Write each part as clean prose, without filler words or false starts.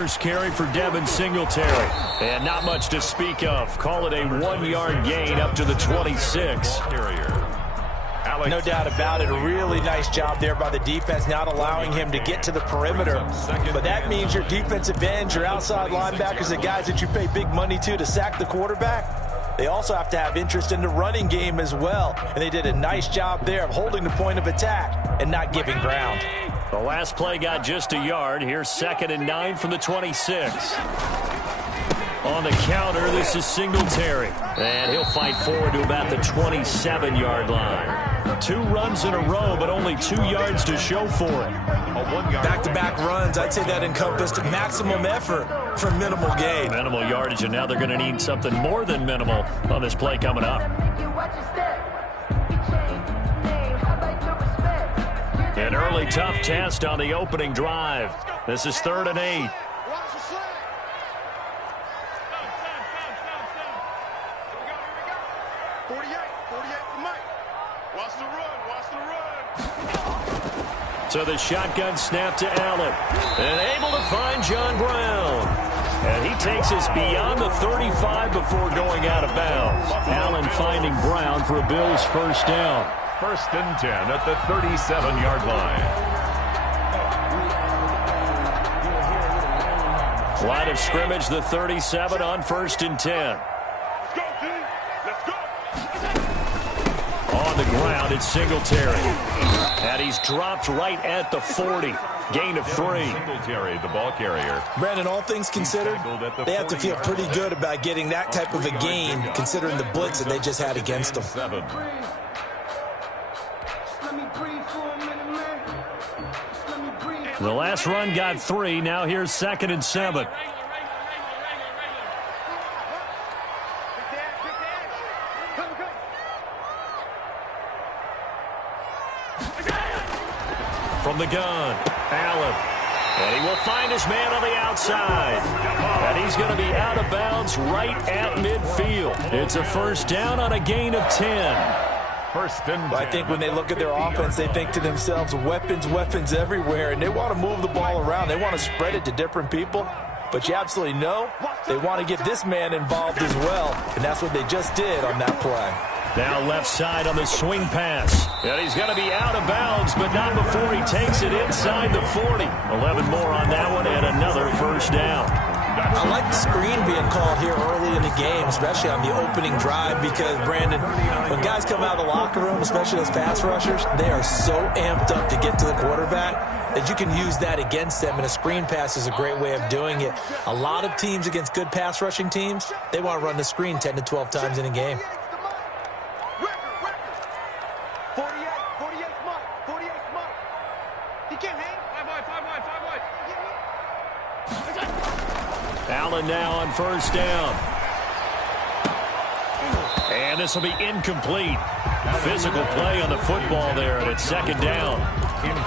first carry for Devin Singletary. And not much to speak of. Call it a 1-yard gain up to the 26. No doubt about it. A really nice job there by the defense, not allowing him to get to the perimeter. But that means your defensive ends, your outside linebackers, the guys that you pay big money to sack the quarterback, they also have to have interest in the running game as well. And they did a nice job there of holding the point of attack and not giving ground. The last play got just a yard. Here's 2nd and 9 from the 26. On the counter, this is Singletary. And he'll fight forward to about the 27-yard line. 2 runs in a row, but only 2 yards to show for it. Back-to-back runs, I'd say that encompassed maximum effort for minimal gain. Minimal yardage, and now they're going to need something more than minimal on this play coming up. An early tough test on the opening drive. This is 3rd and 8. So the shotgun snap to Allen. And able to find John Brown. And he takes us beyond the 35 before going out of bounds. Allen finding Brown for a Bills first down. 1st and 10 at the 37-yard line. Line of scrimmage, the 37 on 1st and 10. On the ground, it's Singletary. And he's dropped right at the 40. Gain of 3. Singletary, the ball carrier. Brandon, all things considered, they have to feel pretty good about getting that type of a gain, considering the blitz that they just had against them. The last run got 3. Now here's 2nd and 7. From the gun, Allen. And he will find his man on the outside. And he's going to be out of bounds right at midfield. It's a first down on a gain of 10. 1st and 10. I think when they look at their offense, they think to themselves, weapons everywhere. And they want to move the ball around. They want to spread it to different people. But you absolutely know they want to get this man involved as well. And that's what they just did on that play. Now left side on the swing pass. And he's going to be out of bounds, but not before he takes it inside the 40. 11 more on that one and another first down. I like the screen being called here early in the game, especially on the opening drive, because, Brandon, when guys come out of the locker room, especially those pass rushers, they are so amped up to get to the quarterback that you can use that against them, and a screen pass is a great way of doing it. A lot of teams against good pass rushing teams, they want to run the screen 10 to 12 times in a game. Allen now on first down. And this will be incomplete. Physical play on the football there, and it's 2nd down.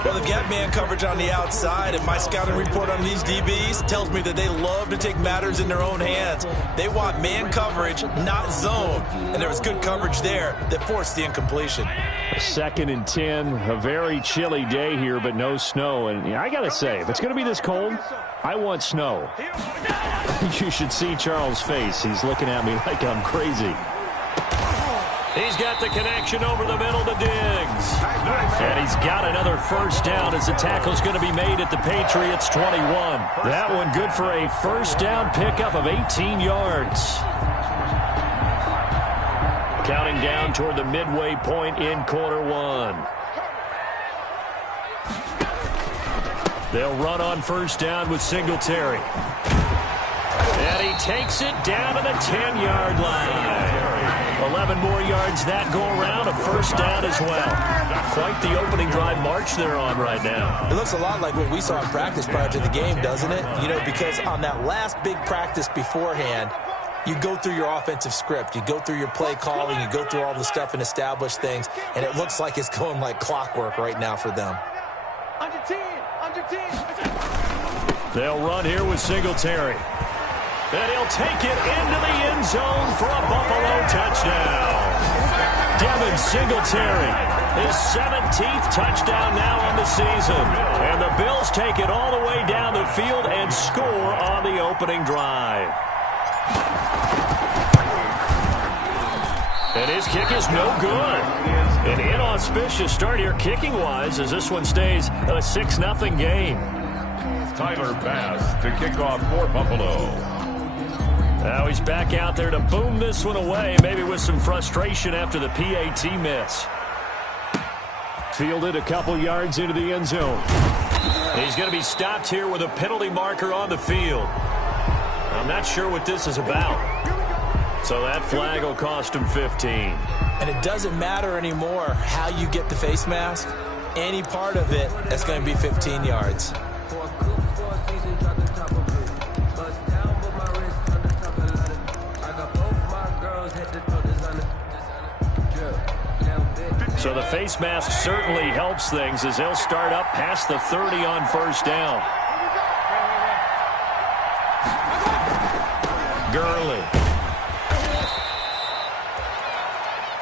Well, they've got man coverage on the outside, and my scouting report on these DBs tells me that they love to take matters in their own hands. They want man coverage, not zone. And there was good coverage there that forced the incompletion. 2nd and 10, a very chilly day here, but no snow. And I got to say, if it's going to be this cold, I want snow. You should see Charles' face. He's looking at me like I'm crazy. He's got the connection over the middle to Diggs. And he's got another first down as the tackle's going to be made at the Patriots' 21. That one good for a first down pickup of 18 yards. Counting down toward the midway point in quarter 1. They'll run on first down with Singletary. And he takes it down to the 10-yard line. 11 more yards that go around, a first down as well. Quite the opening drive march they're on right now. It looks a lot like what we saw in practice prior to the game, doesn't it? You know, because on that last big practice beforehand, you go through your offensive script. You go through your play calling. You go through all the stuff and establish things. And it looks like it's going like clockwork right now for them. Under 10. They'll run here with Singletary. And he'll take it into the end zone for a Buffalo touchdown. Devin Singletary His 17th touchdown now on the season. And the Bills take it all the way down the field and score on the opening drive. And his kick is no good. An inauspicious start here kicking-wise as this one stays a 6-0 game. Tyler Bass to kick off for Buffalo. Now he's back out there to boom this one away, maybe with some frustration after the PAT miss. Fielded a couple yards into the end zone. He's going to be stopped here with a penalty marker on the field. I'm not sure what this is about. So that flag will cost him 15. And it doesn't matter anymore how you get the face mask. Any part of it, that's going to be 15 yards. So the face mask certainly helps things as they'll start up past the 30 on first down. Gurley.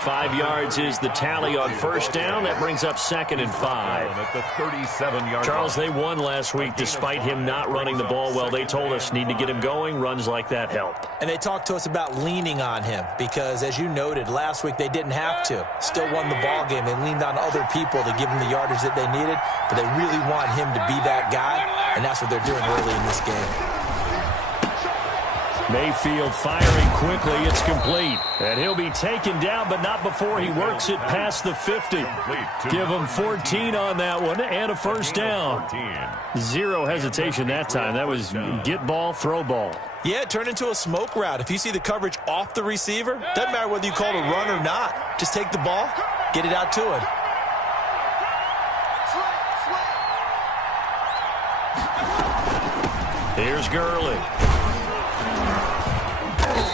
5 yards is the tally on first down. That brings up 2nd and 5. At the 37-yard Charles, they won last week despite him not running the ball well. They told us need to get him going. Runs like that help. And they talked to us about leaning on him because, as you noted, last week they didn't have to. Still won the ball game. They leaned on other people to give him the yardage that they needed, but they really want him to be that guy, and that's what they're doing early in this game. Mayfield firing quickly. It's complete. And he'll be taken down, but not before he works it past the 50. Give him 14 on that one and a first down. Zero hesitation that time. That was get ball, throw ball. Yeah, it turned into a smoke route. If you see the coverage off the receiver, doesn't matter whether you call it a run or not. Just take the ball, get it out to him. Here's Gurley.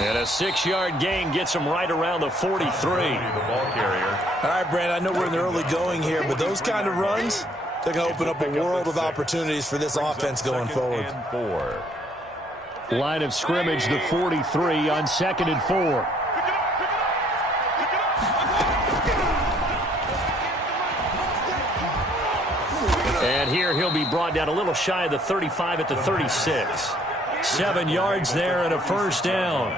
And a 6-yard gain gets him right around the 43. The ball carrier. All right, Brandon, I know we're in the early going here, but those kind of runs, they're going to open up a world of opportunities for this offense going forward. Line of scrimmage, the 43 on 2nd and 4. And here he'll be brought down a little shy of the 35 at the 36. 7 yards there and a first down.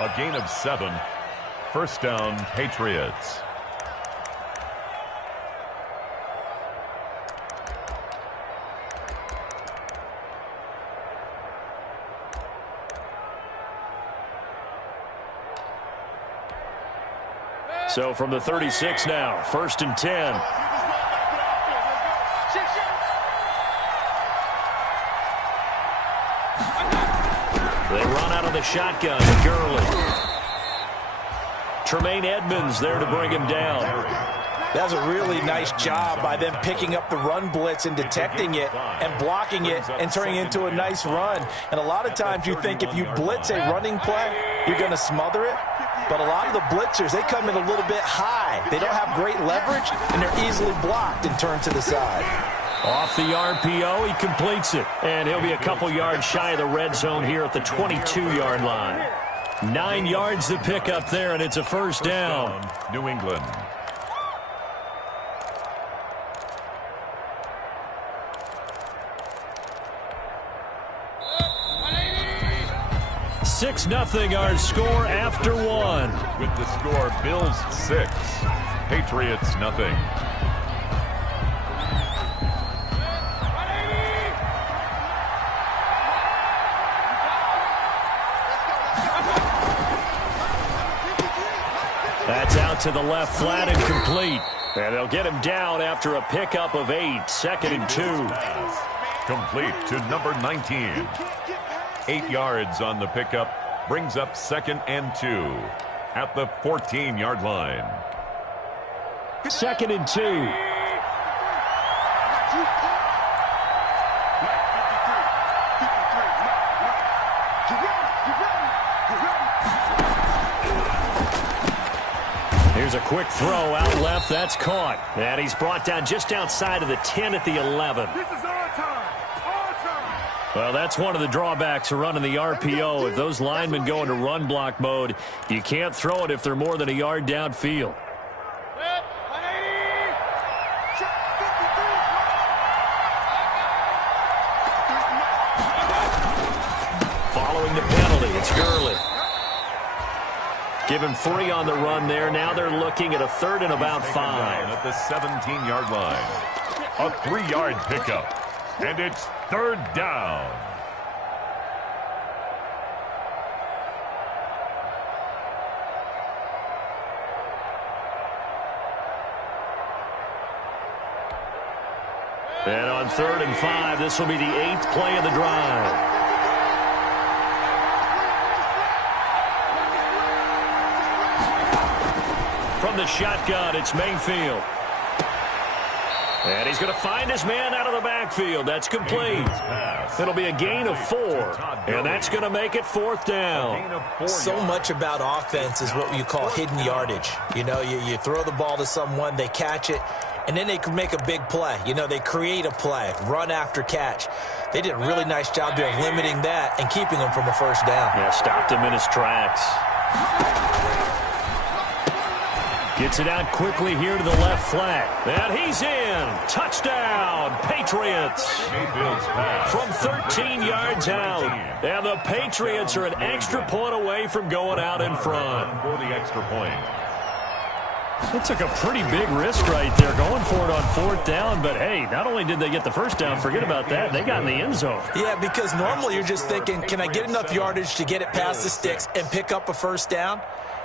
A gain of 7. First down, Patriots. So from the 36 now, 1st and 10. They run out of the shotgun to Gurley. Tremaine Edmonds there to bring him down. That's a really nice job by them picking up the run blitz and detecting it and blocking it and turning it into a nice run. And a lot of times you think if you blitz a running play, you're going to smother it. But a lot of the blitzers, they come in a little bit high. They don't have great leverage, and they're easily blocked and turned to the side. Off the RPO, he completes it. And he'll be a couple yards shy of the red zone here at the 22-yard line. 9 yards to pick up there, and it's a first down. New England. Six 0 our score after one. With the score, Bills 6, Patriots 0. That's out to the left flat and complete. And they'll get him down after a pickup of 8, 2nd and 2. Complete to number 19. 8 yards on the pickup, brings up 2nd and 2 at the 14-yard line. 2nd and 2. Here's a quick throw out left. That's caught. And he's brought down just outside of the 10 at the 11. This is our time. Our time. Well, that's one of the drawbacks of running the RPO. If those linemen go into run block mode, you can't throw it if they're more than a yard downfield. Following the penalty, it's Gurley. Give him 3 on the run there. Now they're looking at a 3rd and about 5. At the 17-yard line. A 3-yard pickup. And it's 3rd down. And on 3rd and 5, this will be the 8th play of the drive. From the shotgun, it's Mayfield. And he's going to find his man out of the backfield. That's complete. It'll be a gain of 4. And that's going to make it 4th down. So much about offense is what you call hidden yardage. You know, you throw the ball to someone, they catch it, and then they can make a big play. You know, they create a play, run after catch. They did a really nice job there of limiting that and keeping him from a 1st down. Yeah, stopped him in his tracks. Gets it out quickly here to the left flat. And he's in. Touchdown, Patriots. From 13 yards out. And the Patriots are an extra point away from going out in front. For the extra point. It took a pretty big risk right there going for it on 4th down. But, hey, not only did they get the 1st down, forget about that, they got in the end zone. Yeah, because normally you're just thinking, can I get enough yardage to get it past the sticks and pick up a 1st down?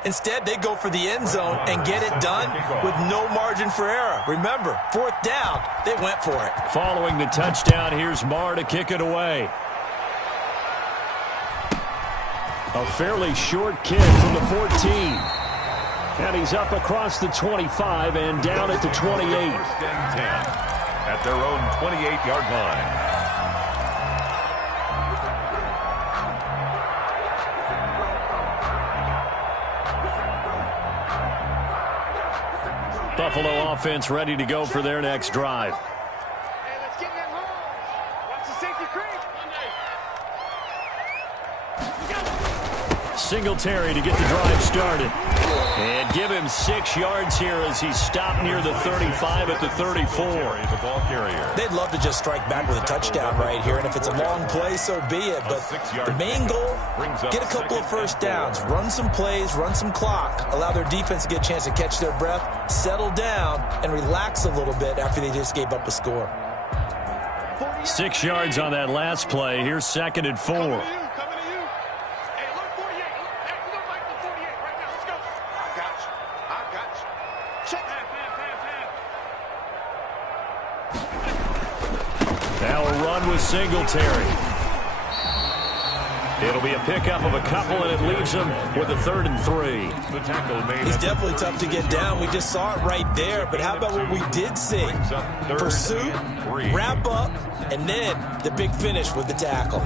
Instead, they go for the end zone and get it done with no margin for error. Remember, 4th down, they went for it. Following the touchdown, here's Marr to kick it away. A fairly short kick from the 14. And he's up across the 25 and down at the 28. 1st and 10 at their own 28-yard line. Buffalo offense ready to go for their next drive. Hey, let's get that home. Watch the safety creep. Singletary to get the drive started. And give him 6 yards here as he's stopped near the 35 at the 34. The ball carrier. They'd love to just strike back with a touchdown right here, and if it's a long play, so be it. But the main goal, get a couple of 1st downs, run some plays, run some clock, allow their defense to get a chance to catch their breath, settle down, and relax a little bit after they just gave up a score. 6 yards on that last play. Here's 2nd and 4. Now a run with Singletary. It'll be a pickup of a couple, and it leaves him with a 3rd and 3. The tackle made. He's definitely tough to get down. We just saw it right there. But how about what we did see? Pursuit, wrap up, and then the big finish with the tackle.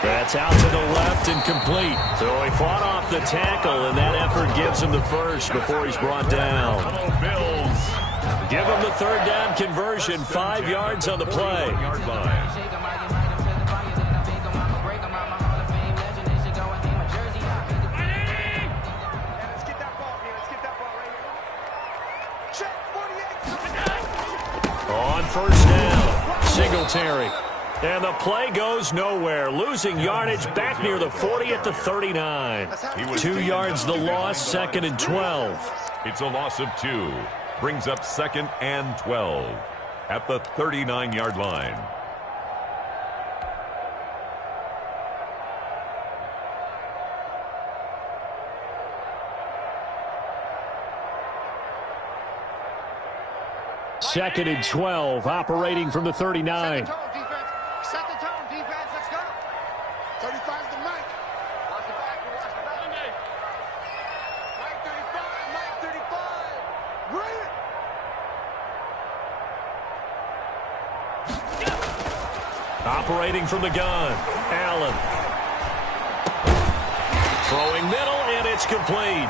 That's out to the left and complete. So he fought off the tackle, and that effort gives him the 1st before he's brought down. Give him the 3rd down conversion, 5 yards on the play. On 1st down, Singletary. And the play goes nowhere. Losing yardage back near the 40 at the 39. 2 yards the loss, 2nd and 12. It's a loss of 2. Brings up 2nd and 12 at the 39-yard line. Second and 12, operating from the 39. Set the tone, defense. Let's go. 35's the mic. Watch the back. Watch the back. Mike 35. Mike 35. Bring it. Operating from the gun, Allen. Throwing middle, and it's complete.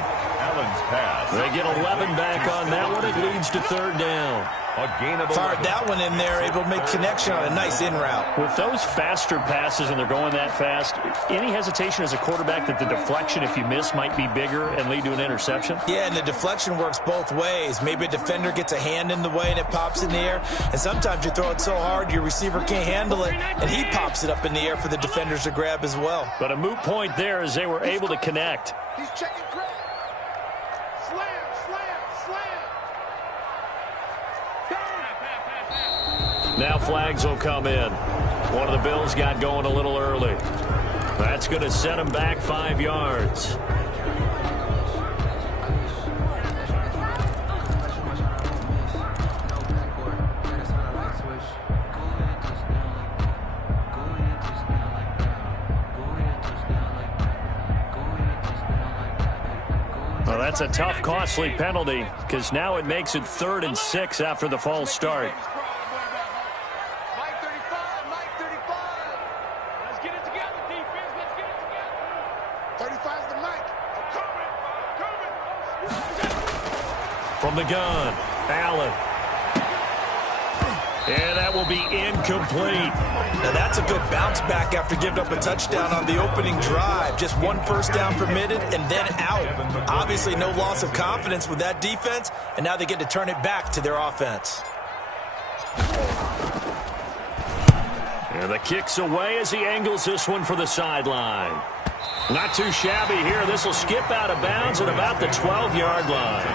Allen's pass. They get 11 back on that one. It leads to third down. A gain of 11. Fired that one in there, able to make connection on a nice in route. With those faster passes and they're going that fast, any hesitation as a quarterback that the deflection, if you miss, might be bigger and lead to an interception? Yeah, and the deflection works both ways. Maybe a defender gets a hand in the way and it pops in the air. And sometimes you throw it so hard your receiver can't handle it, and he pops it up in the air for the defenders to grab as well. But a moot point there as they were able to connect. He's checking Craig. Slam, slam, slam. Now flags will come in. One of the Bills got going a little early. That's going to set him back 5 yards. Well, that's a tough, costly penalty because now it makes it 3rd and 6 after the false start. Mike 35, Mike 35. Let's get it together, defense. Let's get it together. 35's the Mike. I'm coming. From the gun, Allen. And that will be incomplete. Now that's a good bounce back after giving up a touchdown on the opening drive. Just 1 first down permitted and then out. Obviously no loss of confidence with that defense, and now they get to turn it back to their offense. And the kick's away as he angles this one for the sideline. Not too shabby here. This will skip out of bounds at about the 12-yard line.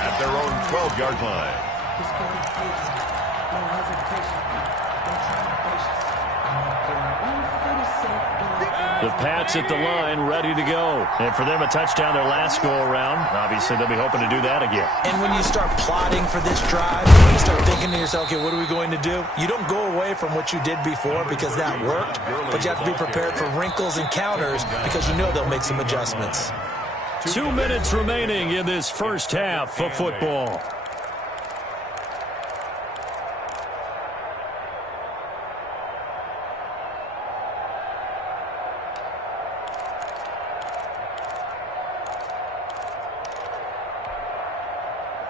At their own 12-yard line. The Pats at the line, ready to go. And for them, a touchdown their last go-around. Obviously, they'll be hoping to do that again. And when you start plotting for this drive, when you start thinking to yourself, okay, what are we going to do? You don't go away from what you did before because that worked, but you have to be prepared for wrinkles and counters because you know they'll make some adjustments. 2 minutes remaining in this first half of football.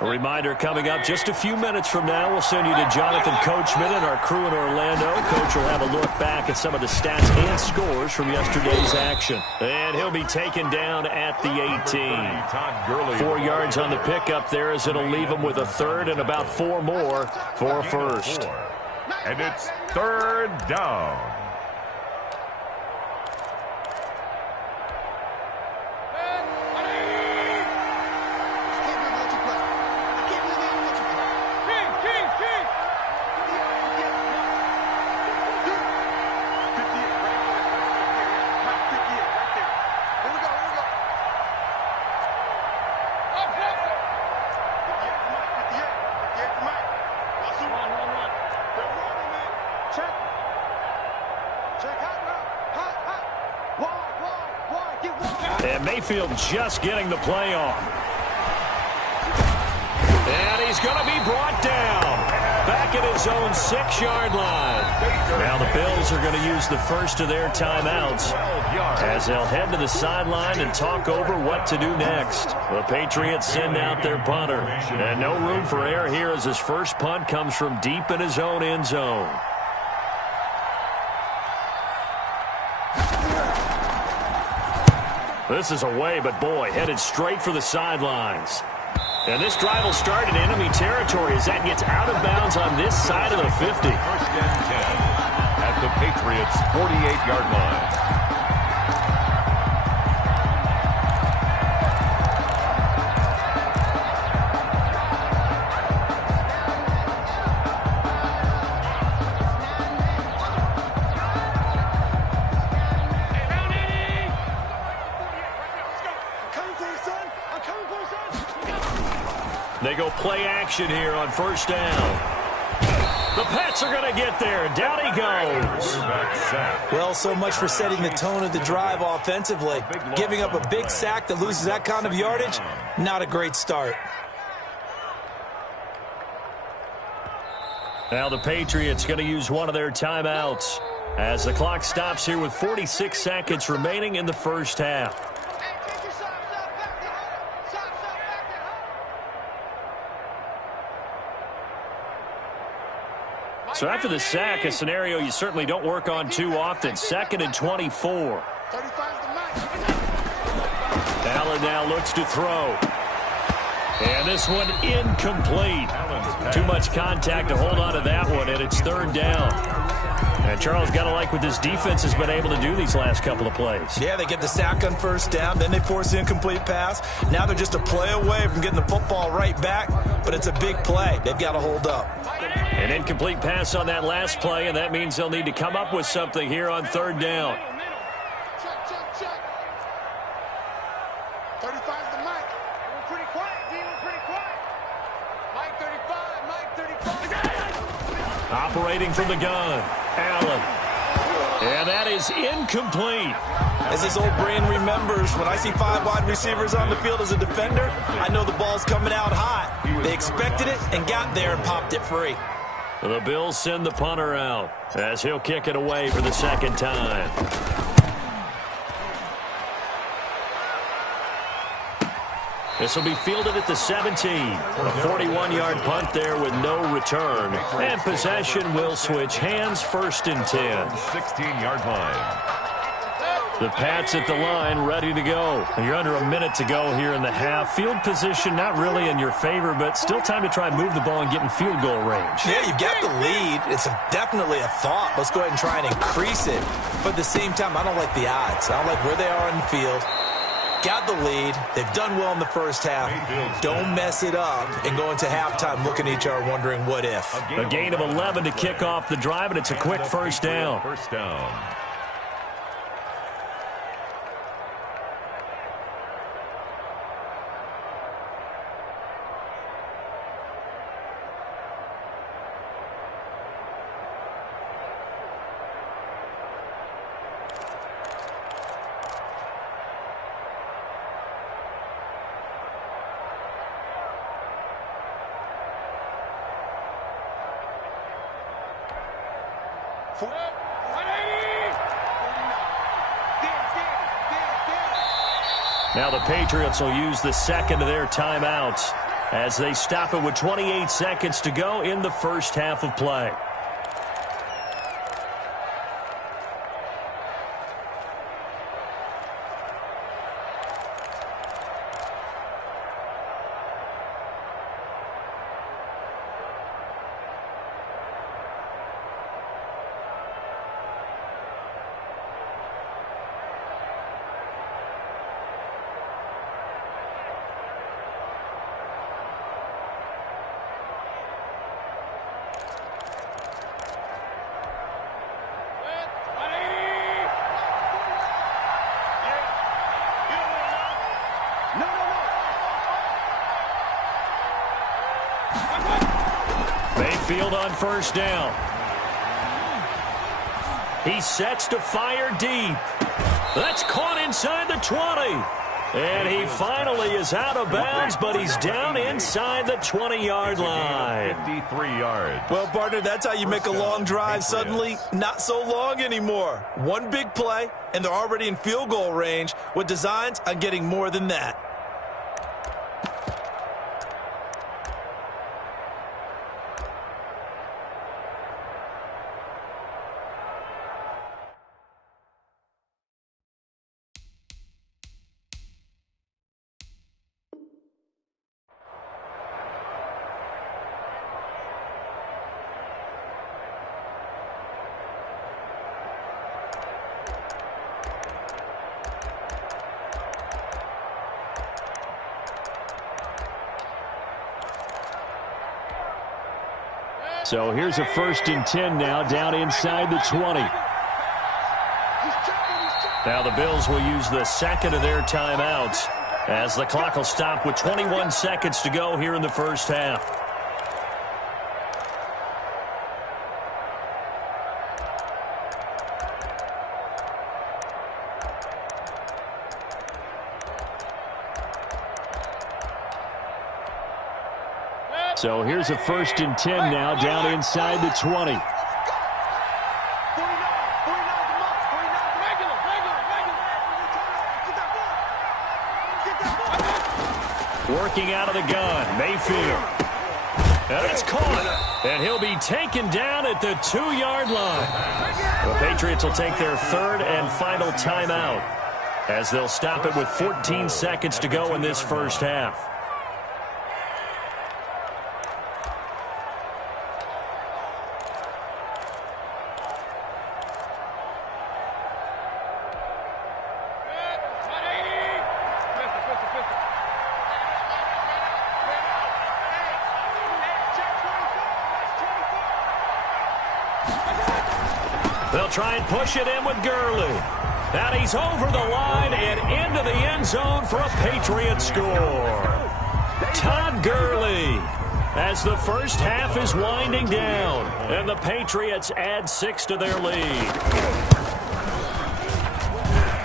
A reminder coming up just a few minutes from now, we'll send you to Jonathan Coachman and our crew in Orlando. Coach will have a look back at some of the stats and scores from yesterday's action. And he'll be taken down at the 18. 4 yards on the pickup there as it'll leave him with a third and about 4 more for a first. And it's 3rd down. And Mayfield just getting the play off. And he's going to be brought down. Back at his own 6-yard line. Now the Bills are going to use the first of their timeouts as they'll head to the sideline and talk over what to do next. The Patriots send out their punter. And no room for error here as his first punt comes from deep in his own end zone. This is away, but boy, headed straight for the sidelines. And this drive will start in enemy territory as that gets out of bounds on this side of the 50. 1st and 10 at the Patriots' 48-yard line. They go play action here on 1st down. The Pats are going to get there. Down he goes. Well, so much for setting the tone of the drive offensively. Giving up a big sack that loses that kind of yardage, not a great start. Now the Patriots going to use one of their timeouts as the clock stops here with 46 seconds remaining in the first half. Hey, take your socks off. Back to home. Socks So after the sack, a scenario you certainly don't work on too often. 2nd and 24. 35's the mic. Allen now looks to throw. And this one incomplete. Too much contact to hold on to that one, and it's 3rd down. And Charles, got to like what this defense has been able to do these last couple of plays. Yeah, they get the sack on 1st down, then they force the incomplete pass. Now they're just a play away from getting the football right back, but it's a big play. They've got to hold up. An incomplete pass on that last play, and that means they'll need to come up with something here on 3rd down. Check. 35's the mic. We're pretty quiet, D. We're pretty quiet. Mike 35. Operating from the gun, Allen. And that is incomplete. As his old brain remembers, when I see 5 wide receivers on the field as a defender, I know the ball's coming out hot. They expected it and got there and popped it free. The Bills send the punter out as he'll kick it away for the 2nd time. This will be fielded at the 17. A 41-yard punt there with no return. And possession will switch hands, 1st and 10. 16-yard line. The Pats at the line, ready to go. And you're under a minute to go here in the half. Field position not really in your favor, but still time to try and move the ball and get in field goal range. Yeah, you've got the lead. It's definitely a thought. Let's go ahead and try and increase it. But at the same time, I don't like the odds. I don't like where they are in the field. Got the lead. They've done well in the 1st half. Don't mess it up and go into halftime looking at each other wondering what if. A gain of 11 to kick off the drive, and it's a quick 1st down. 1st down. Now the Patriots will use the 2nd of their timeouts as they stop it with 28 seconds to go in the 1st half of play. Mayfield on 1st down. He sets to fire deep. That's caught inside the 20. And he finally is out of bounds, but he's down inside the 20-yard line. 53 yards. Well, partner, that's how you make a long drive suddenly not so long anymore. One big play, and they're already in field goal range with designs on getting more than that. So here's a 1st and 10 now, down inside the 20. Now the Bills will use the 2nd of their timeouts as the clock will stop with 21 seconds to go here in the 1st half. So here's a 1st and 10 now, down inside the 20. Working out of the gun, Mayfield. And it's caught. And he'll be taken down at the 2-yard line. The Patriots will take their third and final timeout as they'll stop it with 14 seconds to go in this first half. They'll try and push it in with Gurley. And he's over the line and into the end zone for a Patriot score. Todd Gurley as the first half is winding down. And the Patriots add 6 to their lead.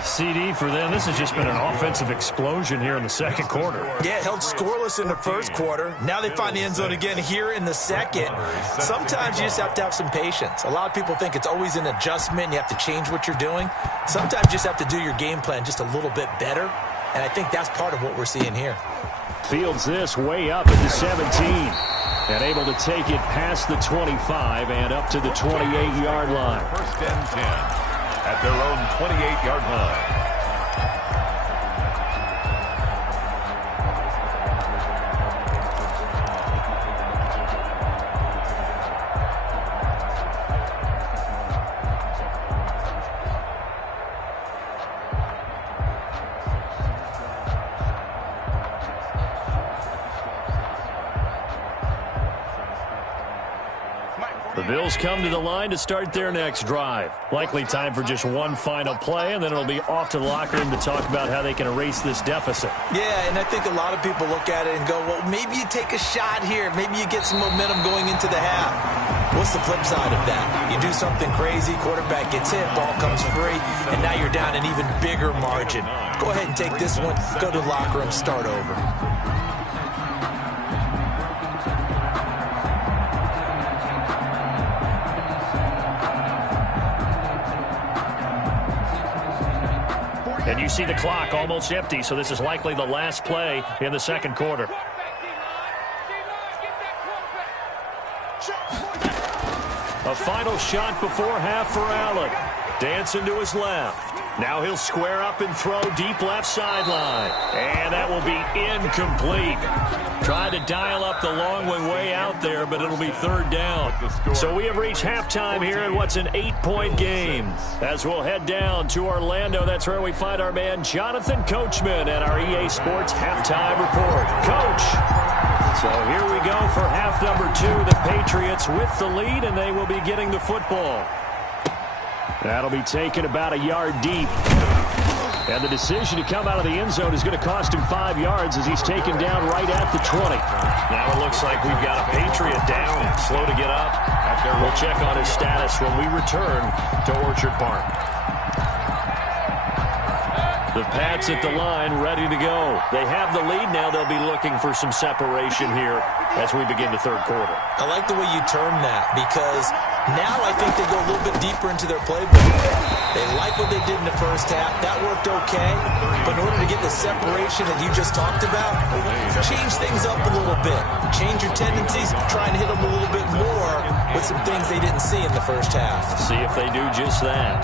CD for them. This has just been an offensive explosion here in the second quarter. Yeah, held scoreless in the first quarter. Now they find the end zone again here in the second. Sometimes you just have to have some patience. A lot of people think it's always an adjustment. You have to change what you're doing. Sometimes you just have to do your game plan just a little bit better. And I think that's part of what we're seeing here. Fields this way up at the 17. And able to take it past the 25 and up to the 28-yard line. First and 10. At their own 28-yard line. The Bills come to the line to start their next drive. Likely time for just one final play, and then it'll be off to the locker room to talk about how they can erase this deficit. Yeah, and I think a lot of people look at it and go, well, maybe you take a shot here. Maybe you get some momentum going into the half. What's the flip side of that? You do something crazy, quarterback gets hit, ball comes free, and now you're down an even bigger margin. Go ahead and take this one, go to the locker room, start over. And you see the clock almost empty, so this is likely the last play in the second quarter. A final shot before half for Allen. Dancing to his left. Now he'll square up and throw deep left sideline. And that will be incomplete. Tried to dial up the long way out there, but it'll be third down. So we have reached halftime here in what's an 8-point game. As we'll head down to Orlando, that's where we find our man Jonathan Coachman at our EA Sports Halftime Report. Coach! So here we go for half number 2. The Patriots with the lead, and they will be getting the football. That'll be taken about a yard deep. And the decision to come out of the end zone is going to cost him 5 yards as he's taken down right at the 20. Now it looks like we've got a Patriot down, slow to get up. We'll check on his status when we return to Orchard Park. The Pats at the line, ready to go. They have the lead now. They'll be looking for some separation here as we begin the third quarter. I like the way you term that because now I think they go a little bit deeper into their playbook. They like what they did in the first half. That worked okay. But in order to get the separation that you just talked about, change things up a little bit. Change your tendencies, try and hit them a little bit more with some things they didn't see in the first half. See if they do just that.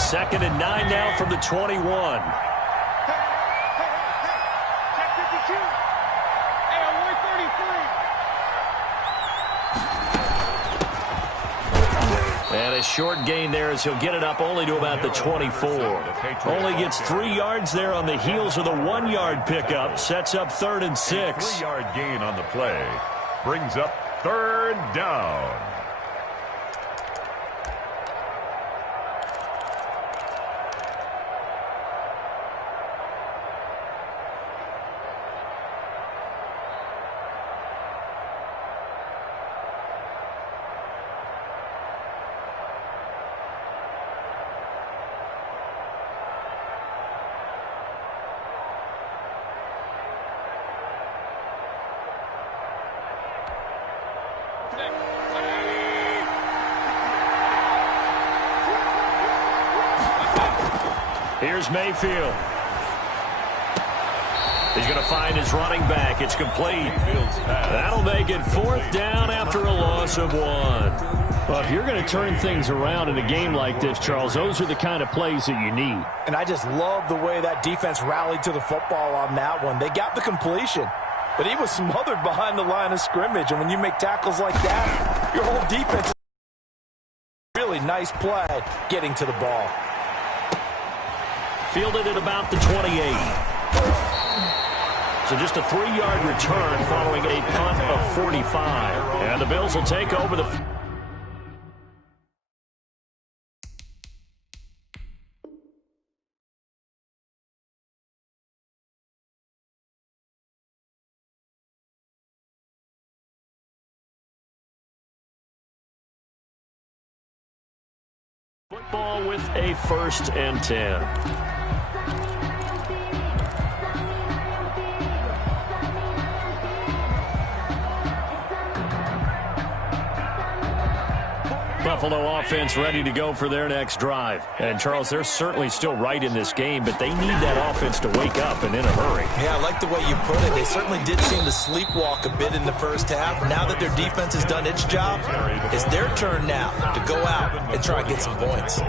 Second and 9 now from the 21. And a short gain there as he'll get it up only to about the 24. Only gets 3 yards there on the heels of the 1-yard pickup. Sets up 3rd and 6. 3-yard gain on the play. Brings up 3rd down. Here's Mayfield. He's going to find his running back. It's complete. That'll make it 4th down after a loss of 1. Well, if you're going to turn things around in a game like this, Charles, those are the kind of plays that you need. And I just love the way that defense rallied to the football on that one. They got the completion, but he was smothered behind the line of scrimmage. And when you make tackles like that, your whole defense is really nice play getting to the ball. Fielded at about the 28. So just a 3-yard return following a punt of 45. And the Bills will take over the... Football with a 1st and 10. Buffalo offense ready to go for their next drive. And, Charles, they're certainly still right in this game, but they need that offense to wake up and in a hurry. Yeah, I like the way you put it. They certainly did seem to sleepwalk a bit in the first half. Now that their defense has done its job, it's their turn now to go out and try and get some points.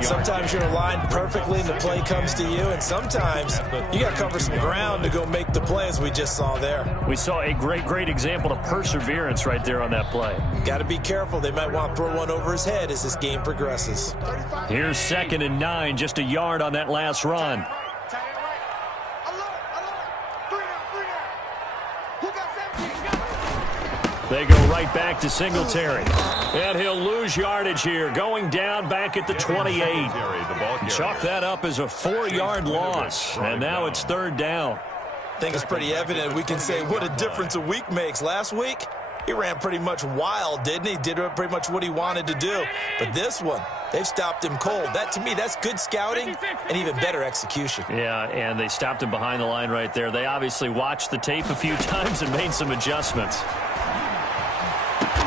Sometimes you're aligned perfectly and the play comes to you, and sometimes you got to cover some ground to go make the play, as we just saw there. We saw a great example of perseverance right there on that play. Got to be careful. They might want to throw one over his head as this game progresses. Here's 2nd and 9, just a yard on that last run. They go right back to Singletary. And he'll lose yardage here, going down back at the 28. Chalk that up as a 4-yard loss, and now it's 3rd down. I think it's pretty evident. We can say what a difference a week makes. Last week, he ran pretty much wild, didn't he? Did pretty much what he wanted to do. But this one, they've stopped him cold. That, to me, that's good scouting and even better execution. Yeah, and they stopped him behind the line right there. They obviously watched the tape a few times and made some adjustments.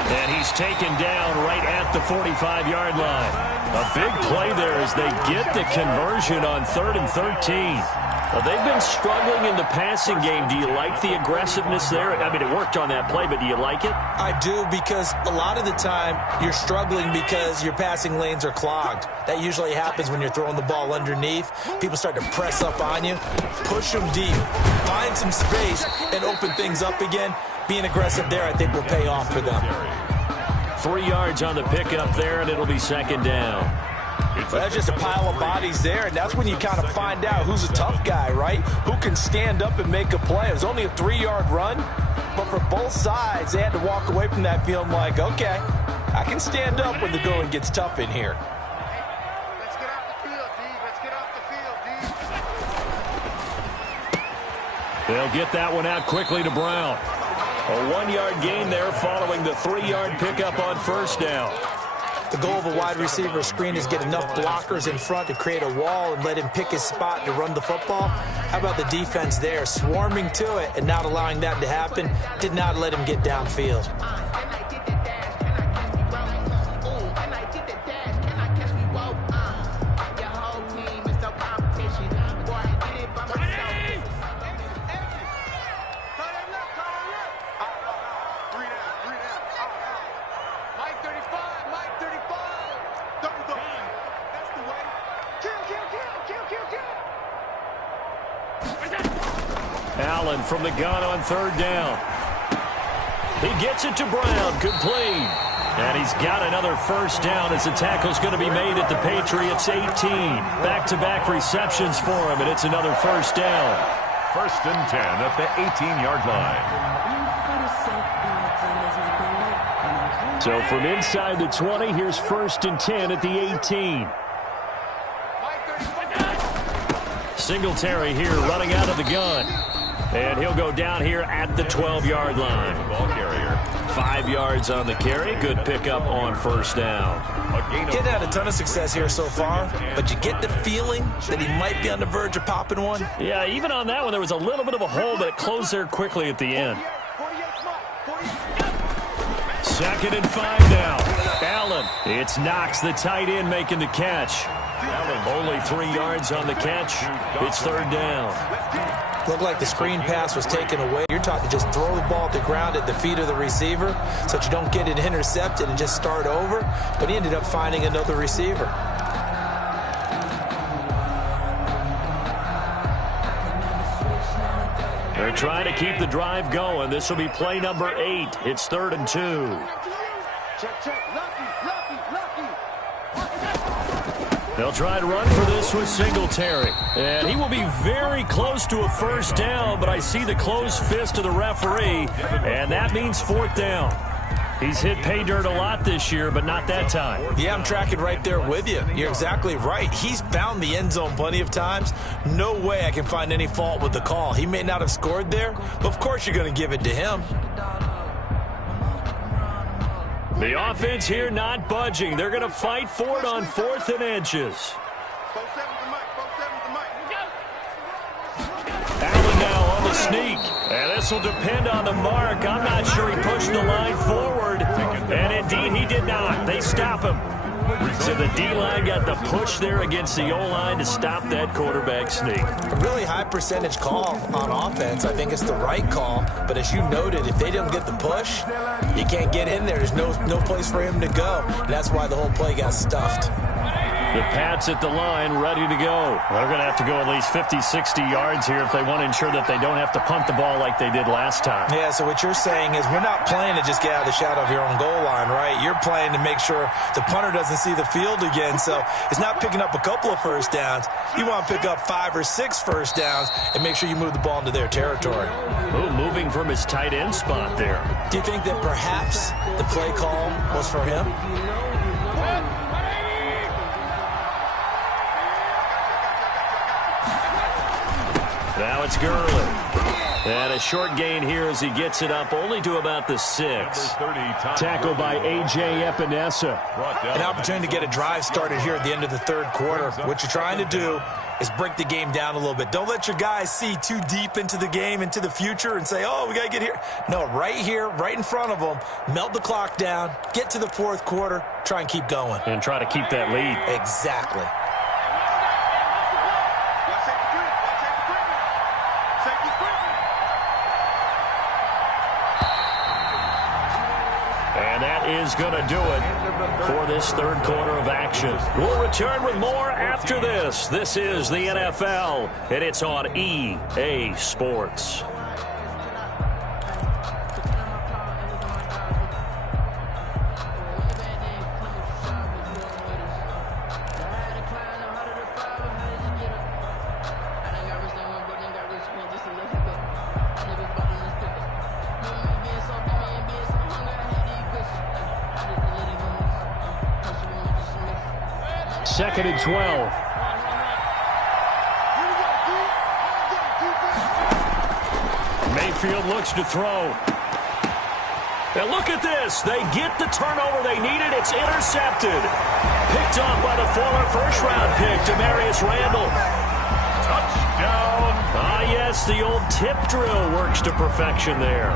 And he's taken down right at the 45-yard line. A big play there as they get the conversion on 3rd and 13. Well, they've been struggling in the passing game. Do you like the aggressiveness there? I mean, it worked on that play, but do you like it? I do, because a lot of the time you're struggling because your passing lanes are clogged. That usually happens when you're throwing the ball underneath. People start to press up on you. Push them deep. Find some space and open things up again. Being aggressive there, I think, will pay off for them. 3 yards on the pickup there, and it'll be 2nd down. Well, that's just a pile of bodies there, and that's when you kind of find out who's a tough guy, right? Who can stand up and make a play. It was only a 3-yard run, but for both sides, they had to walk away from that feeling like, okay, I can stand up when the going gets tough in here. Let's get off the field, D. Let's get off the field, D. They'll get that one out quickly to Brown. A 1-yard gain there following the 3-yard pickup on 1st down. The goal of a wide receiver screen is get enough blockers in front to create a wall and let him pick his spot to run the football. How about the defense there, swarming to it and not allowing that to happen? Did not let him get downfield. Allen from the gun on 3rd down. He gets it to Brown, complete. And he's got another 1st down as the tackle's going to be made at the Patriots 18. Back-to-back receptions for him, and it's another 1st down. 1st and 10 at the 18-yard line. So from inside the 20, here's 1st and 10 at the 18. Singletary here running out of the gun. And he'll go down here at the 12-yard line. Ball carrier. 5 yards on the carry. Good pickup on 1st down. Getting had a ton of success here so far, but you get the feeling that he might be on the verge of popping one. Yeah, even on that one, there was a little bit of a hole, but it closed there quickly at the end. 2nd and 5 now. Allen. It's Knox, the tight end, making the catch. Allen only 3 yards on the catch. It's 3rd down. Looked like the screen pass was taken away. You're talking just throw the ball at the ground at the feet of the receiver so that you don't get it intercepted and just start over. But he ended up finding another receiver. They're trying to keep the drive going. This will be play number 8. It's 3rd and 2. They'll try to run for this with Singletary. And he will be very close to a first down, but I see the closed fist of the referee, and that means 4th down. He's hit pay dirt a lot this year, but not that time. Yeah, I'm tracking right there with you. You're exactly right. He's found the end zone plenty of times. No way I can find any fault with the call. He may not have scored there, but of course you're going to give it to him. The offense here not budging. They're going to fight for it on 4th and inches. Allen now on the sneak. And this will depend on the mark. I'm not sure he pushed the line forward. And indeed, he did not. They stop him. So the D-line got the push there against the O-line to stop that quarterback sneak. A really high percentage call on offense. I think it's the right call. But as you noted, if they didn't get the push, he can't get in there. There's no place for him to go. And that's why the whole play got stuffed. The Pats at the line, ready to go. They're going to have to go at least 50, 60 yards here if they want to ensure that they don't have to punt the ball like they did last time. Yeah, so what you're saying is we're not playing to just get out of the shadow of your own goal line, right? You're playing to make sure the punter doesn't see the field again. So it's not picking up a couple of first downs. You want to pick up 5 or 6 first downs and make sure you move the ball into their territory. Ooh, moving from his tight end spot there. Do you think that perhaps the play call was for him? Now it's Gurley. And a short gain here as he gets it up only to about the 6. Tackled by A.J. Epinesa. An opportunity to get a drive started here at the end of the 3rd quarter. What you're trying to do is break the game down a little bit. Don't let your guys see too deep into the game, into the future, and say, oh, we got to get here. No, right here, right in front of them, melt the clock down, get to the 4th quarter, try and keep going. And try to keep that lead. Exactly. And that is going to do it for this 3rd quarter of action. We'll return with more after this. This is the NFL, and it's on EA Sports. Second and 12. Mayfield looks to throw. And look at this. They get the turnover they needed. It's intercepted. Picked off by the former first-round pick, Demarius Randall. Touchdown. Yes, the old tip drill works to perfection there.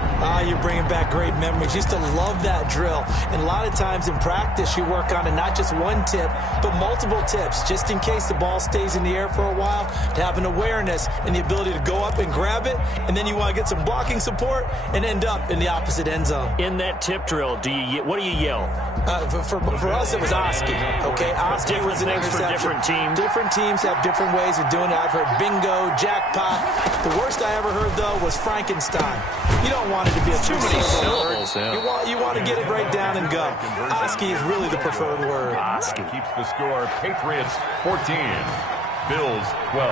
You're bringing back great memories. Used to love that drill. And a lot of times in practice, you work on it, not just one tip, but multiple tips, just in case the ball stays in the air for a while, to have an awareness and the ability to go up and grab it, and then you want to get some blocking support and end up in the opposite end zone. In that tip drill, what do you yell? For us, it was Oski. Okay, Oski was an interception. For different teams. Different teams have different ways of doing it. I've heard bingo, jackpot. The worst I ever heard, though, was Frankenstein. You don't want it to be a too many syllables. Yeah. You want to get it right down and go. Oski is really the preferred word. Oski keeps the score. Patriots 14, Bills 12.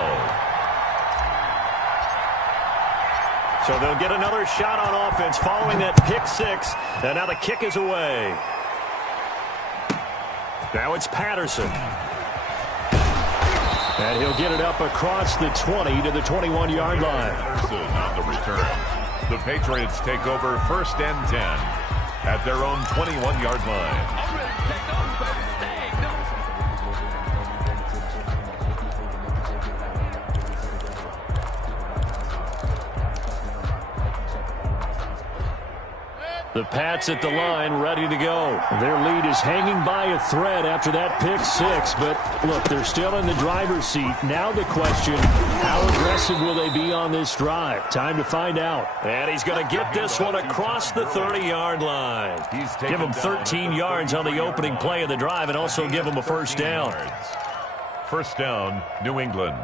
So they'll get another shot on offense following that pick 6. And now the kick is away. Now it's Patterson. And he'll get it up across the 20 to the 21-yard line. Patterson on the return. The Patriots take over 1st and 10 at their own 21-yard line. The Pats at the line, ready to go. Their lead is hanging by a thread after that pick six, but look, they're still in the driver's seat. Now the question, how aggressive will they be on this drive? Time to find out. And he's going to get this one across the 30-yard line. Give him 13 yards on the opening play of the drive and also give him a first down. First down, New England.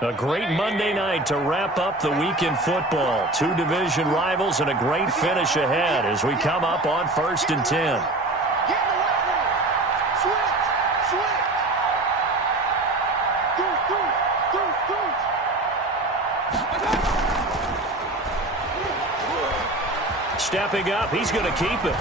A great Monday night to wrap up the week in football. Two division rivals and a great finish ahead as we come up on 1st and 10. Stepping up, he's going to keep it.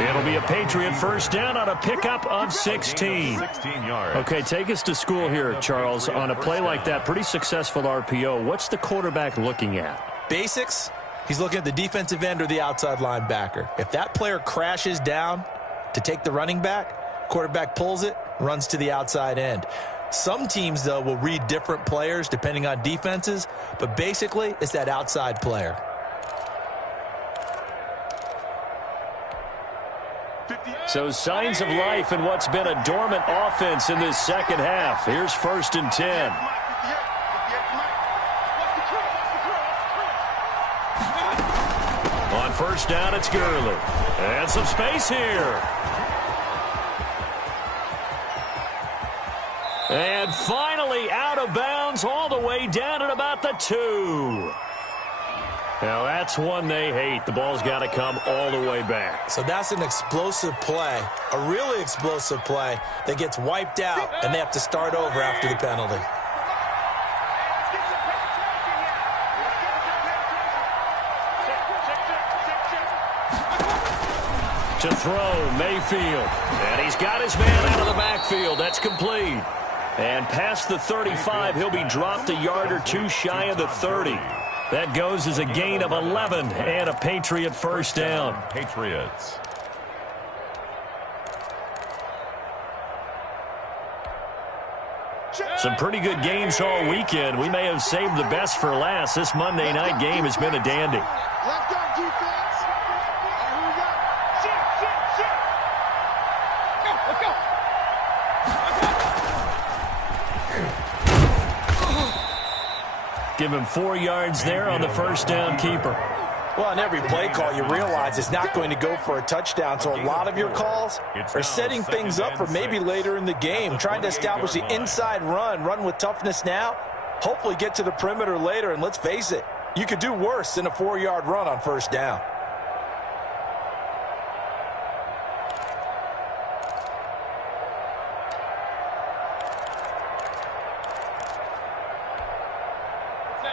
It'll be a Patriot first down on a pickup of 16. 16 yards. Okay, take us to school here, Charles. On a play like that, pretty successful RPO. What's the quarterback looking at? Basics, he's looking at the defensive end or the outside linebacker. If that player crashes down to take the running back, quarterback pulls it, runs to the outside end. Some teams, though, will read different players depending on defenses, but basically it's that outside player. So signs of life in what's been a dormant offense in this second half. Here's 1st and 10. On first down, it's Gurley. And some space here. And finally out of bounds all the way down at about the 2. Now, that's one they hate. The ball's got to come all the way back. So that's an explosive play, a really explosive play that gets wiped out, and they have to start over after the penalty. To throw, Mayfield. And he's got his man out of the backfield. That's complete. And past the 35, he'll be dropped a yard or two shy of the 30. That goes as a gain of 11 and a Patriot first down. Patriots. Some pretty good games all weekend. We may have saved the best for last. This Monday night game has been a dandy. Let's go, defense. All right, here we go. Let's go. Give him 4 yards there on the first down keeper. Well, on every play call, you realize it's not going to go for a touchdown, so a lot of your calls are setting things up for maybe later in the game, trying to establish the inside run with toughness now, hopefully get to the perimeter later, and let's face it, you could do worse than a 4-yard run on first down.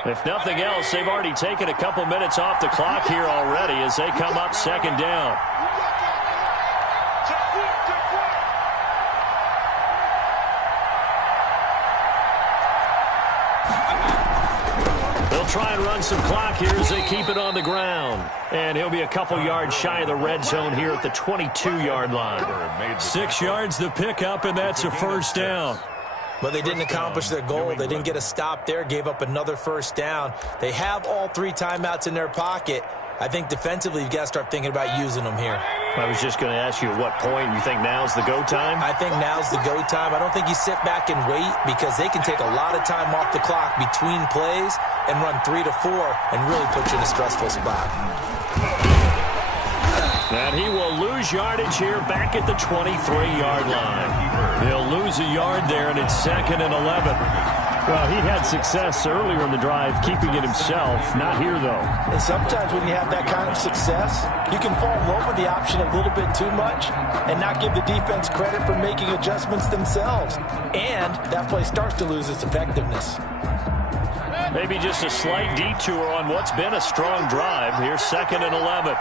If nothing else, they've already taken a couple minutes off the clock here already as they come up second down. They'll try and run some clock here as they keep it on the ground. And he'll be a couple yards shy of the red zone here at the 22-yard line. 6 yards the pickup, and that's a first down. But they didn't accomplish their goal. They didn't get a stop there, gave up another first down. They have all 3 timeouts in their pocket. I think defensively you've got to start thinking about using them here. I was just going to ask you at what point you think now's the go time? I think now's the go time. I don't think you sit back and wait because they can take a lot of time off the clock between plays and run 3 to 4 and really put you in a stressful spot. And he will lose yardage here back at the 23-yard line. He'll lose a yard there, and it's 2nd and 11. Well, he had success earlier in the drive keeping it himself. Not here, though. And sometimes when you have that kind of success, you can fall in love with the option a little bit too much and not give the defense credit for making adjustments themselves. And that play starts to lose its effectiveness. Maybe just a slight detour on what's been a strong drive. Here's 2nd and 11.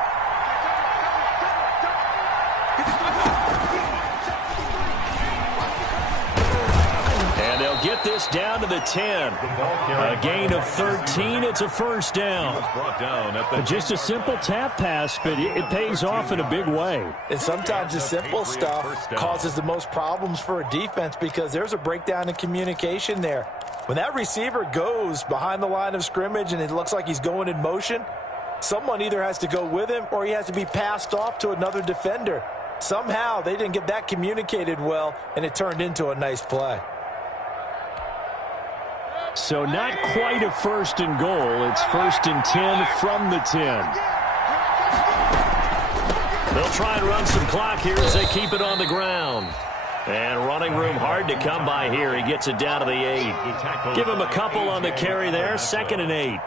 Get this down to the 10. A gain of 13 it's a first down. Brought down at the Just a simple tap pass, but it pays off in a big way. And sometimes the simple stuff causes the most problems for a defense because there's a breakdown in communication there. When that receiver goes behind the line of scrimmage and it looks like he's going in motion, someone either has to go with him or he has to be passed off to another defender. Somehow they didn't get that communicated well, and it turned into a nice play. So not quite a first and goal. It's 1st and 10 from the 10. They'll try and run some clock here as they keep it on the ground. And running room hard to come by here. He gets it down to the 8. Give him a couple on the carry there. 2nd and 8.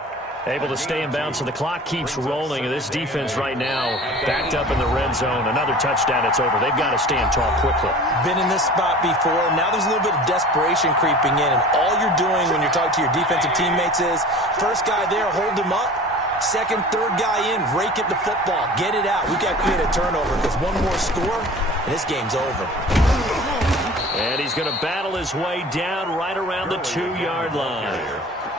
Able to stay in bounds, so the clock keeps rolling. And this defense right now backed up in the red zone. Another touchdown, it's over. They've got to stand tall quickly. Been in this spot before. Now there's a little bit of desperation creeping in. And all you're doing when you're talking to your defensive teammates is, first guy there, hold him up. Second, third guy in, rake at the football. Get it out. We've got to create a turnover because one more score, and this game's over. And he's going to battle his way down right around the 2-yard line.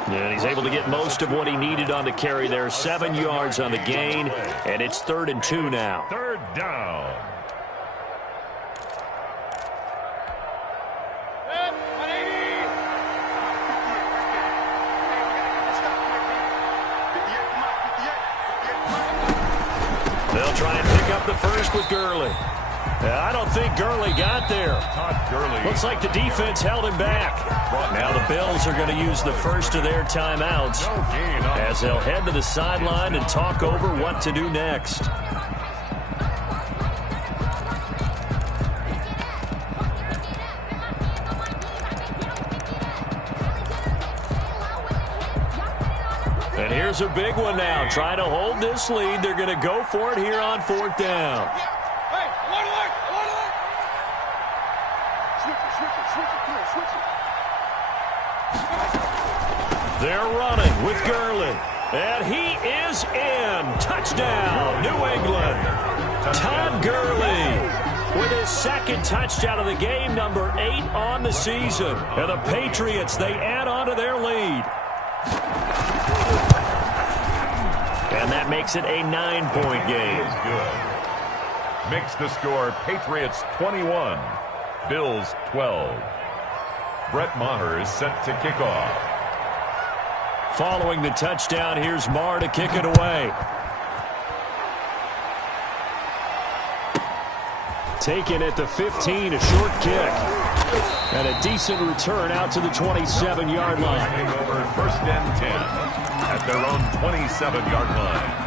And he's able to get most of what he needed on the carry there. 7 yards on the gain, and it's 3rd and 2 now. 3rd down. They'll try and pick up the first with Gurley. I don't think Gurley got there. Looks like the defense held him back. Now the Bills are going to use the first of their timeouts as they'll head to the sideline and talk over what to do next. And here's a big one now. Trying to hold this lead. They're going to go for it here on 4th down. They're running with Gurley. And he is in. Touchdown, New England. Todd Gurley with his 2nd touchdown of the game, number 8 on the season. And the Patriots, they add on to their lead. And that makes it a 9-point game. Good. Makes the score Patriots 21, Bills 12. Brett Maher is set to kick off. Following the touchdown, here's Maher to kick it away. Taken at the 15, a short kick. And a decent return out to the 27-yard line. Over 1st and 10 at their own 27-yard line.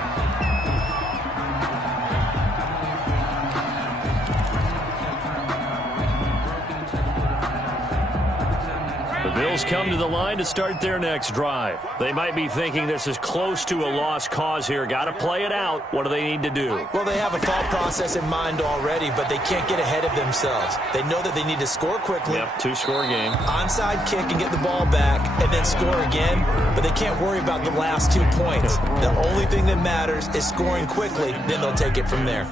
The Bills come to the line to start their next drive. They might be thinking this is close to a lost cause here. Got to play it out. What do they need to do? Well, they have a thought process in mind already, but they can't get ahead of themselves. They know that they need to score quickly. Yep, 2-score game. Onside kick and get the ball back and then score again, but they can't worry about the last 2 points. The only thing that matters is scoring quickly, then they'll take it from there.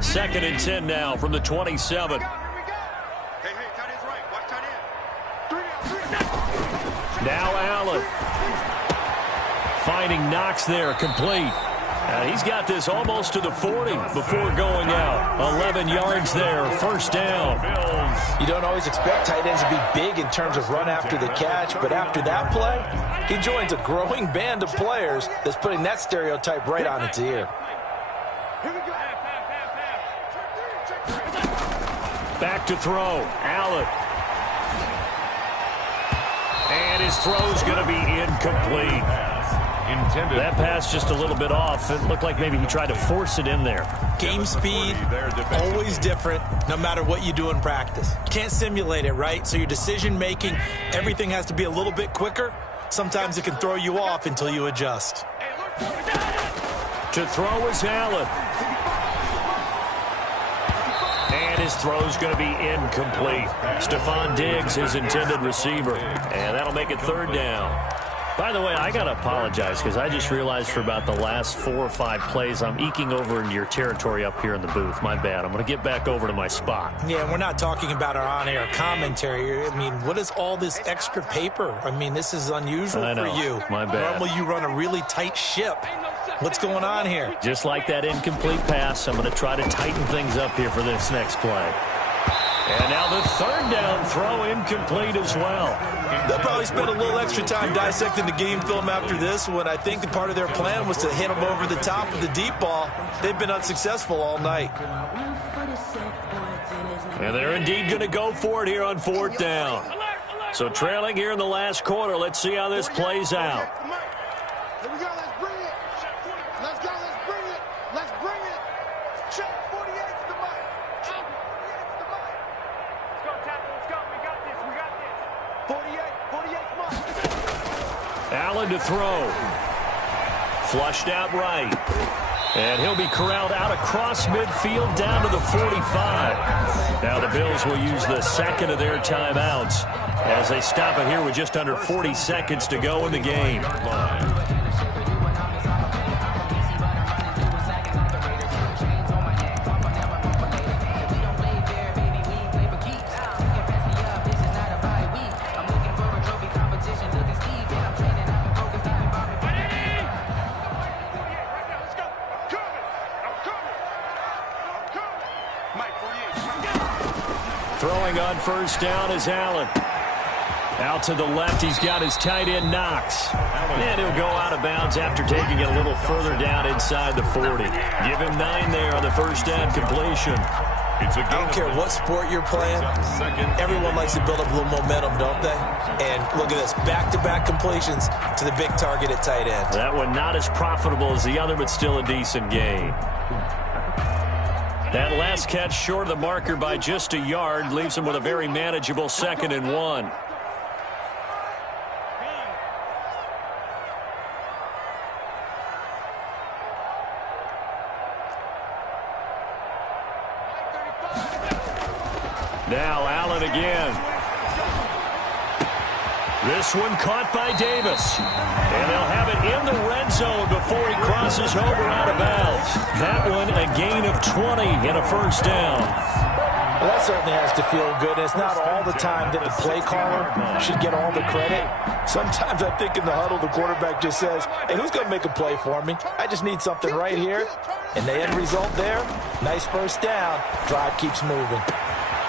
Second and 10 now from the 27. Now Allen. Finding Knox there, complete. And he's got this almost to the 40 before going out. 11 yards there, 1st down. You don't always expect tight ends to be big in terms of run after the catch, but after that play, he joins a growing band of players that's putting that stereotype right on its ear. Back to throw, Allen. And his throw's going to be incomplete. That pass just a little bit off. It looked like maybe he tried to force it in there. Game speed, always different, no matter what you do in practice. Can't simulate it, right? So your decision-making, everything has to be a little bit quicker. Sometimes it can throw you off until you adjust. To throw is Allen. And his throw's going to be incomplete. Stephon Diggs, his intended receiver. And that'll make it 3rd down. By the way, I got to apologize because I just realized for about the last 4 or 5 plays, I'm eking over into your territory up here in the booth. My bad. I'm going to get back over to my spot. Yeah, and we're not talking about our on-air commentary. I mean, what is all this extra paper? I mean, this is unusual for you. My bad. Normally you run a really tight ship. What's going on here? Just like that incomplete pass, I'm going to try to tighten things up here for this next play. And now the third down throw incomplete as well. They'll probably spend a little extra time dissecting the game film after this one. I think the part of their plan was to hit them over the top of the deep ball. They've been unsuccessful all night. And they're indeed going to go for it here on 4th down. So trailing here in the last quarter. Let's see how this plays out. Here we go. Let's bring it. Let's go. Let's bring it. Let's bring it. Check 48 to the mic. 48 to the mic. Let's go, Tackle. Let's go. We got this. We got this. 48 mic. Allen to throw. Flushed out right. And he'll be corralled out across midfield down to the 45. Now the Bills will use the second of their timeouts as they stop it here with just under 40 seconds to go in the game. Throwing on 1st down is Allen. Out to the left, he's got his tight end Knox. And he'll go out of bounds after taking it a little further down inside the 40. Give him 9 there on the 1st down completion. I don't care what sport you're playing. Everyone likes to build up a little momentum, don't they? And look at this, back-to-back completions to the big target at tight end. That one not as profitable as the other, but still a decent gain. That last catch short of the marker by just a yard leaves him with a very manageable 2nd and 1. Now Allen again. This one caught by Davis. And they'll have it in the red zone before he crosses over out of bounds. That one a gain of 20 and a 1st down. Well, that certainly has to feel good. It's not all the time that the play caller should get all the credit. Sometimes I think in the huddle the quarterback just says, hey, who's going to make a play for me? I just need something right here. And the end result there, nice 1st down. Drive keeps moving.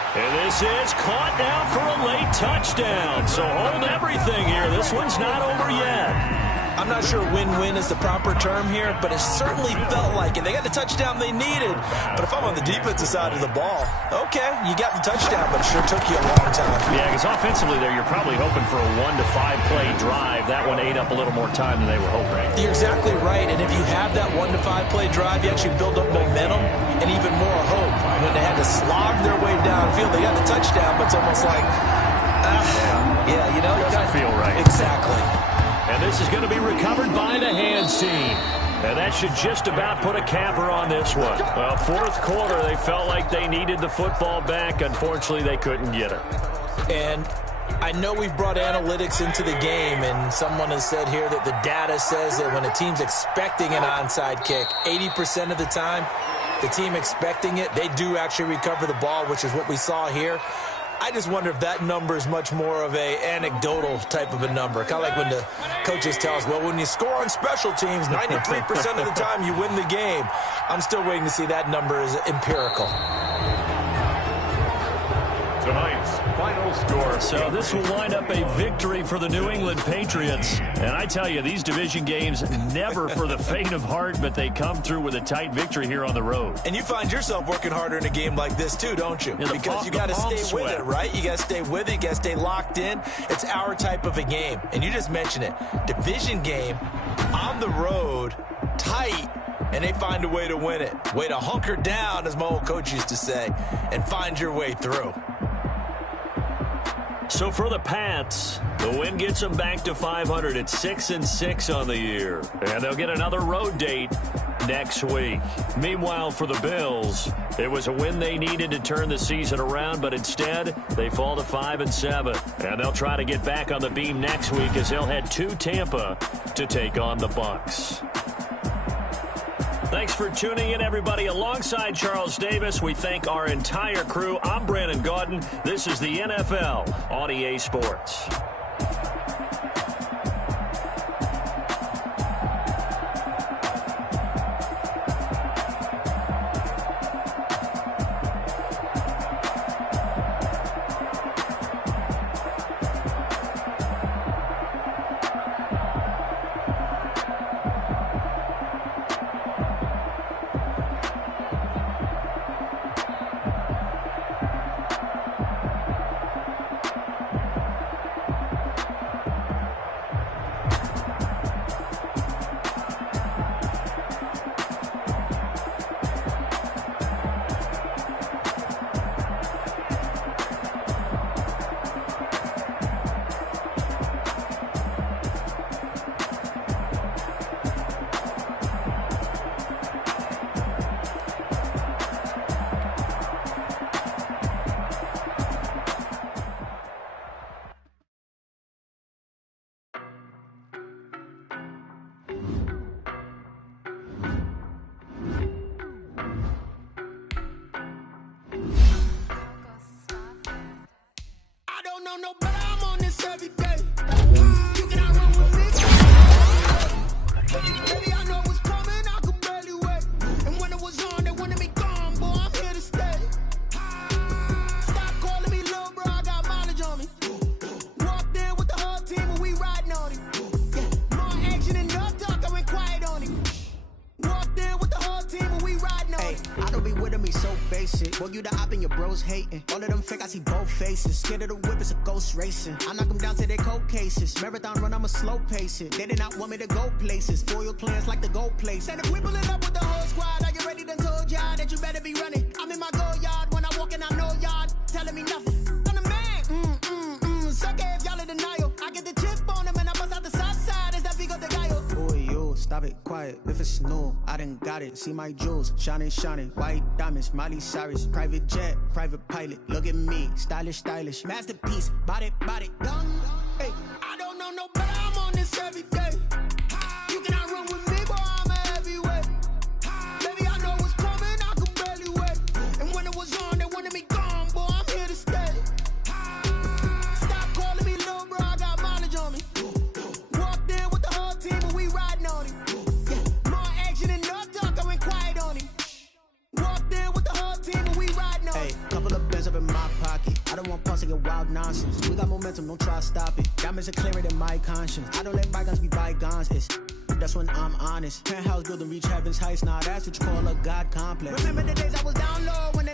And this is caught now for a late touchdown. So hold everything here. This one's not over yet. I'm not sure win-win is the proper term here, but it certainly felt like it. They got the touchdown they needed. But if I'm on the defensive side of the ball, okay, you got the touchdown, but it sure took you a long time. Yeah, because offensively there, you're probably hoping for a 1 to 5 play drive. That one ate up a little more time than they were hoping. You're exactly right. And if you have that 1 to 5 play drive, you actually build up momentum and even more hope. When they had to slog their way downfield, they got the touchdown, but it's almost like, yeah, you know, it doesn't feel right. Exactly. And this is going to be recovered by the hands team. And that should just about put a capper on this one. Well, 4th quarter, they felt like they needed the football back. Unfortunately, they couldn't get it. And I know we've brought analytics into the game, and someone has said here that the data says that when a team's expecting an onside kick, 80% of the time, the team expecting it, they do actually recover the ball, which is what we saw here. I just wonder if that number is much more of a anecdotal type of a number. Kind of like when the coaches tell us, well, when you score on special teams, 93% of the time you win the game. I'm still waiting to see that number is empirical. Tonight's final score. So this will wind up a victory for the New England Patriots. And I tell you, these division games, never for the faint of heart, but they come through with a tight victory here on the road. And you find yourself working harder in a game like this too, don't you? Yeah, because you got to stay with it, right? You got to stay with it. You got to stay locked in. It's our type of a game. And you just mentioned it. Division game, on the road, tight, and they find a way to win it. Way to hunker down, as my old coach used to say, and find your way through. So for the Pats, the win gets them back to 500 at 6-6 on the year. And they'll get another road date next week. Meanwhile, for the Bills, it was a win they needed to turn the season around, but instead they fall to 5-7. And they'll try to get back on the beam next week as they'll head to Tampa to take on the Bucs. Thanks for tuning in, everybody. Alongside Charles Davis, we thank our entire crew. I'm Brandon Gaudin. This is the NFL on EA Sports. No, but I'm on this every day. You cannot run with me. Baby, I know what's coming, I could barely wait. And when it was on, they wanted me gone, boy, I'm here to stay. Stop calling me little bro, I got mileage on me. Walked in with the whole team and we riding on it. Yeah, more action and no talk, I went quiet on it. Walked in with the whole team and we riding on it. I don't be with me so basic. Boy, you the op and your bros hating. All of them fake, I see both faces. Scared of the whip, it's a ghost racing. I knock them down to their cold cases. Marathon run, I'ma slow pace it. They did not want me to go places. Foil plans like the gold place. And if we pulling up with the whole squad, I get ready to told y'all that you better be running. I'm in my go yard when I walk in, I know y'all telling me nothing. I'm the man, suck it if y'all in denial. I get the chip on them and I bust out the south side. Is that big of the guy? Boy, you, stop it, quiet. If it's new, I done got it. See my jewels, shining, shining. White diamonds, Miley Cyrus. Private jet, private pilot. Look at me, stylish, stylish. Masterpiece, body, done. Hey, I don't know no better, I'm on this every day. You cannot run with me, boy, I'm a heavyweight. Baby, I know what's coming, I could barely wait. And when it was on, they wanted me gone, boy, I'm here to stay. Stop calling me little bro, I got mileage on me. Walked in with the whole team and we riding on it. Yeah, more action and no talk, I went quiet on it. Walked in with the whole team and we riding on it. Hey, couple of bands up in my pocket. I don't want pause to get wild nonsense. We got momentum, don't try to stop it. Diamonds are clearer than my conscience. I don't let bygones be bygones. That's when I'm honest. Penthouse building reach heaven's heights. Nah, that's what you call a God complex. Remember the days I was down low when they